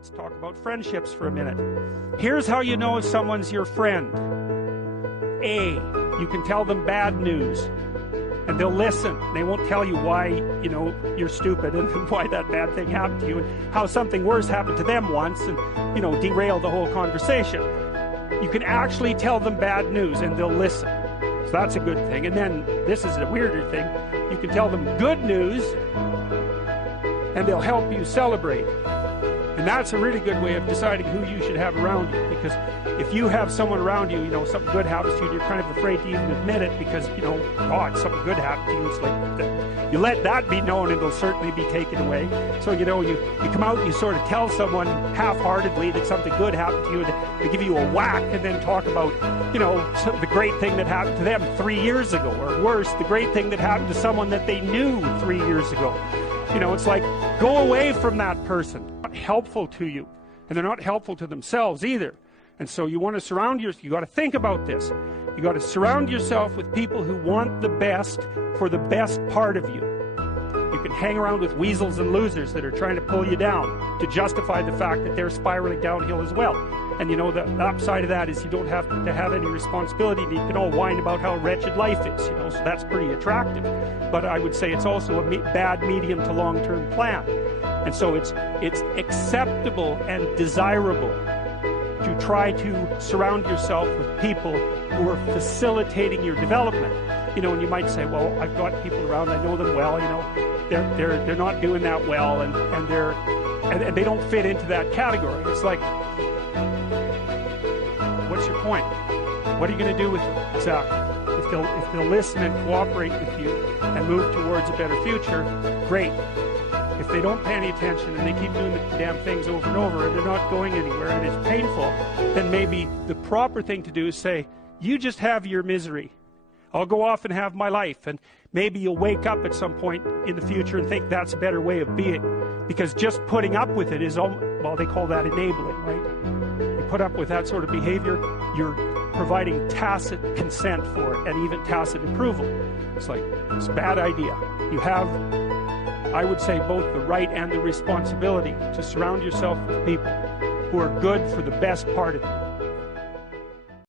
Let's talk about friendships for a minute. Here's how you know if someone's your friend. A, you can tell them bad news, and they'll listen. They won't tell you why, you're stupid and why that bad thing happened to you and how something worse happened to them once and, derail the whole conversation. You can actually tell them bad news and they'll listen. So that's a good thing. And then, this is a weirder thing, you can tell them good news and they'll help you celebrate. And that's a really good way of deciding who you should have around you, because if you have someone around you, something good happens to you, and you're kind of afraid to even admit it because, God, something good happened to you. It's like, you let that be known and it'll certainly be taken away. So, you come out and you sort of tell someone half-heartedly that something good happened to you, and they give you a whack and then talk about, the great thing that happened to them 3 years ago, or worse, the great thing that happened to someone that they knew 3 years ago. It's like, go away from that person. Not helpful to you, and they're not helpful to themselves either. And so you want to surround yourself. You got to think about this. You got to surround yourself with people who want the best for the best part of you. You can hang around with weasels and losers that are trying to pull you down to justify the fact that they're spiraling downhill as well. And the upside of that is you don't have to have any responsibility. You can all whine about how wretched life is, so that's pretty attractive. But I would say it's also a bad medium to long-term plan. And so it's acceptable and desirable to try to surround yourself with people who are facilitating your development. And you might say, well, I've got people around, I know them well, they're not doing that well, and they don't fit into that category. It's like, what's your point? What are you going to do with them? Exactly. If they'll listen and cooperate with you and move towards a better future, great. If they don't pay any attention and they keep doing the damn things over and over and they're not going anywhere and it's painful, then maybe the proper thing to do is say, you just have your misery. I'll go off and have my life. And maybe you'll wake up at some point in the future and think that's a better way of being. Because just putting up with it is, well, they call that enabling, right? You put up with that sort of behavior, you're providing tacit consent for it and even tacit approval. It's like, it's a bad idea. You have, I would say, both the right and the responsibility to surround yourself with people who are good for the best part of you.